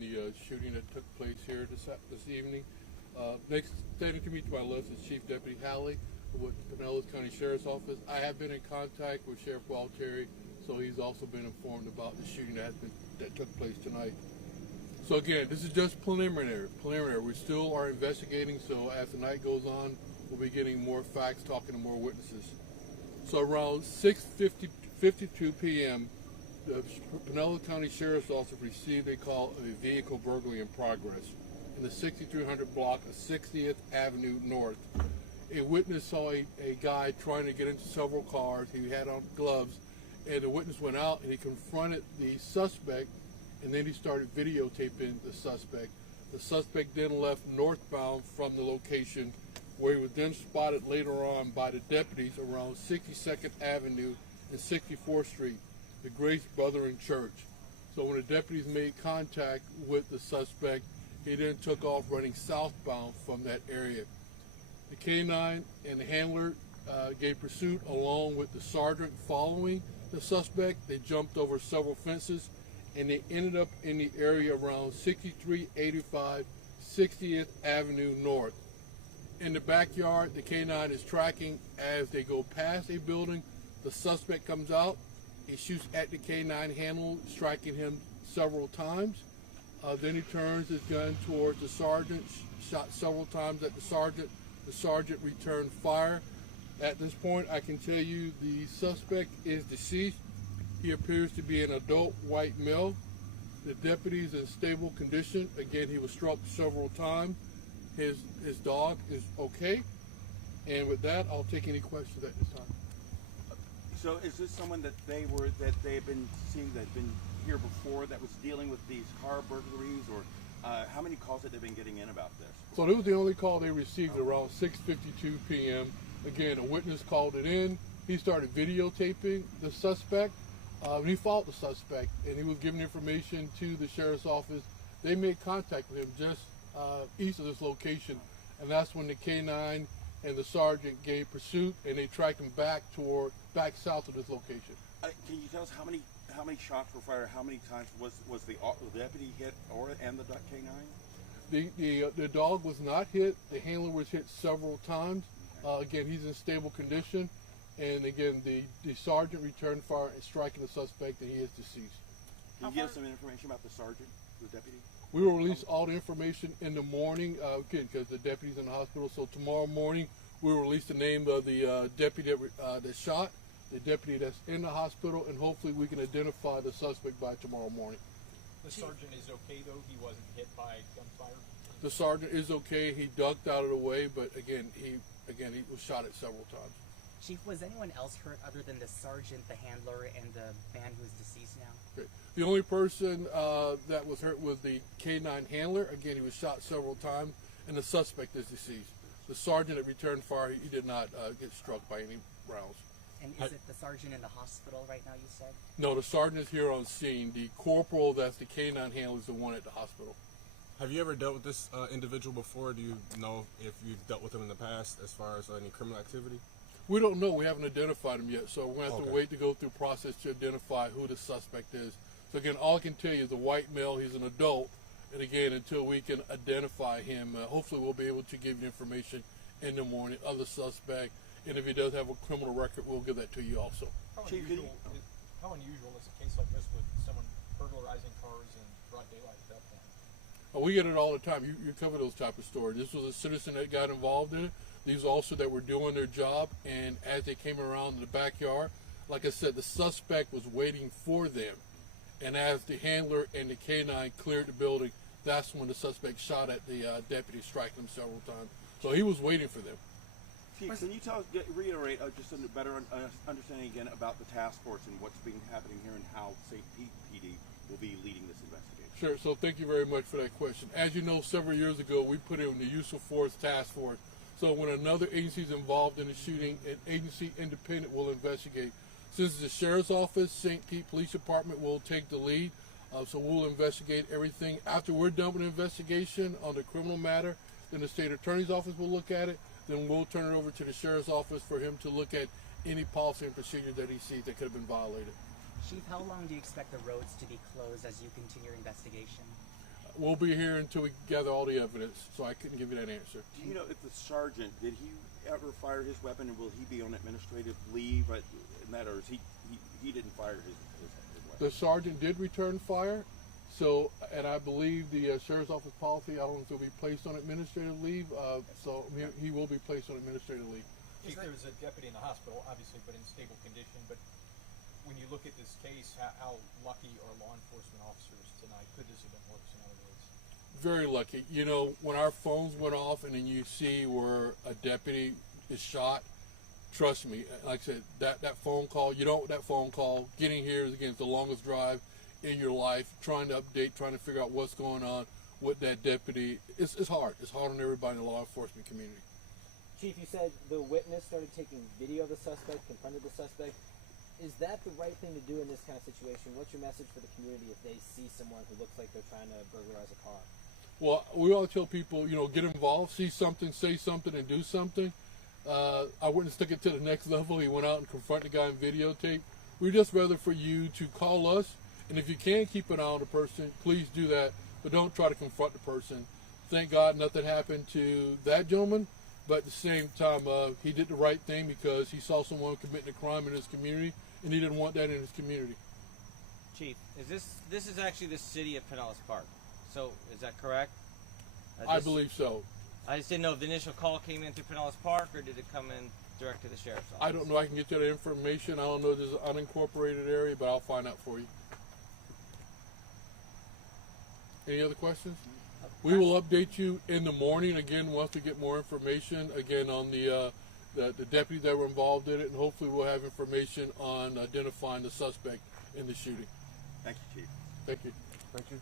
The shooting that took place here this evening. Next, standing to me to my left is Chief Deputy Halley with Pinellas County Sheriff's Office. I have been in contact with Sheriff Walteri, so he's also been informed about the shooting that took place tonight. So again, this is just preliminary. We still are investigating, so as the night goes on, we'll be getting more facts, talking to more witnesses. So around 6:52 p.m., the Pinellas County Sheriff's Office received a call of a vehicle burglary in progress in the 6300 block of 60th Avenue North. A witness saw a guy trying to get into several cars. He had on gloves, and the witness went out and he confronted the suspect, and then he started videotaping the suspect. The suspect then left northbound from the location, where he was then spotted later on by the deputies around 62nd Avenue and 64th Street, the Grace Brethren Church. So when the deputies made contact with the suspect, he then took off running southbound from that area. The K-9 and the handler gave pursuit along with the sergeant following the suspect. They jumped over several fences and they ended up in the area around 6385 60th Avenue North. In the backyard, the K-9 is tracking. As they go past a building, the suspect comes out. He shoots at the K-9 handler, striking him several times. Then he turns his gun towards the sergeant, shot several times at the sergeant. The sergeant returned fire. At this point, I can tell you the suspect is deceased. He appears to be an adult white male. The deputy is in stable condition. Again, he was struck several times. His dog is okay. And with that, I'll take any questions at this time. So is this someone that they've been seeing, that been here before, that was dealing with these car burglaries, or how many calls have they been getting in about this? So this was the only call they received around 6:52 p.m. Again, a witness called it in. He started videotaping the suspect. He followed the suspect, and he was giving information to the sheriff's office. They made contact with him just east of this location, and that's when the K-9 and the sergeant gave pursuit, and they tracked him back south of this location. Can you tell us how many shots were fired? How many times was the deputy hit, and the K-9? The dog was not hit. The handler was hit several times. Again, he's in stable condition, and again, the sergeant returned fire and striking the suspect, and he is deceased. Can you give us some information about the sergeant, the deputy? We will release all the information in the morning, again, because the deputy's in the hospital. So tomorrow morning, we will release the name of the deputy that shot, the deputy that's in the hospital, and hopefully we can identify the suspect by tomorrow morning. The sergeant is okay, though? He wasn't hit by gunfire? The sergeant is okay. He ducked out of the way, but again, he was shot at several times. Chief, was anyone else hurt other than the sergeant, the handler, and the man who is deceased now? Okay. The only person that was hurt was the K-9 handler. Again, he was shot several times, and the suspect is deceased. The sergeant that returned fire, he did not get struck by any rounds. And is it the sergeant in the hospital right now, you said? No, the sergeant is here on scene. The corporal, that's the K-9 handler, is the one at the hospital. Have you ever dealt with this individual before? Do you know if you've dealt with him in the past as far as any criminal activity? We don't know. We haven't identified him yet, so we're going to have to wait to go through the process to identify who the suspect is. So again, all I can tell you is a white male. He's an adult, and again, until we can identify him, hopefully we'll be able to give you information in the morning of the suspect, and if he does have a criminal record, we'll give that to you also. How unusual is a case like this with someone burglarizing cars in broad daylight at that point? We get it all the time. You cover those type of stories. This was a citizen that got involved in it. These also that were doing their job, and as they came around in the backyard, like I said, the suspect was waiting for them. And as the handler and the K-9 cleared the building, that's when the suspect shot at the deputy, striking him several times. So he was waiting for them. Chief, can you reiterate just a better understanding again about the task force and what's been happening here, and how St. Pete PD will be leading this investigation? Sure. So thank you very much for that question. As you know, several years ago, we put in the use of force task force. So when another agency is involved in the shooting, an agency independent will investigate. Since the Sheriff's Office, St. Pete Police Department will take the lead. So we'll investigate everything. After we're done with the investigation on the criminal matter, then the State Attorney's Office will look at it. Then we'll turn it over to the Sheriff's Office for him to look at any policy and procedure that he sees that could have been violated. Chief, how long do you expect the roads to be closed as you continue your investigation? we'll be here until we gather all the evidence, so I couldn't give you that answer. Do you know if the sergeant, did he ever fire his weapon, and will he be on administrative leave in that, or is he didn't fire his weapon? The sergeant did return fire, so, and I believe the sheriff's office policy, I don't know if he'll be placed on administrative leave, so he will be placed on administrative leave. Chief, there was a deputy in the hospital, obviously, but in stable condition. But when you look at this case, how lucky are law enforcement officers tonight? Could this have been worse, in other words? Very lucky. You know, when our phones went off and then you see where a deputy is shot, trust me, like I said, that phone call, you don't want that phone call. Getting here is, again, the longest drive in your life, trying to update, trying to figure out what's going on with that deputy. It's hard. It's hard on everybody in the law enforcement community. Chief, you said the witness started taking video of the suspect, confronted the suspect. Is that the right thing to do in this kind of situation? What's your message for the community if they see someone who looks like they're trying to burglarize a car? Well, we all tell people, you know, get involved, see something, say something, and do something. I wouldn't stick it to the next level. He went out and confronted the guy and videotape. We'd just rather for you to call us, and if you can keep an eye on the person, please do that, but don't try to confront the person. Thank God nothing happened to that gentleman, but at the same time, he did the right thing because he saw someone committing a crime in his community, and he didn't want that in his community. Chief, this is actually the city of Pinellas Park. So is that correct? I believe so. I just didn't know if the initial call came in through Pinellas Park or did it come in direct to the sheriff's office? I don't know. I can get you that information. I don't know if this is an unincorporated area, but I'll find out for you. Any other questions? We will update you in the morning again once we get more information again on the deputies that were involved in it, and hopefully we'll have information on identifying the suspect in the shooting. Thank you, Chief. Thank you. Thank you.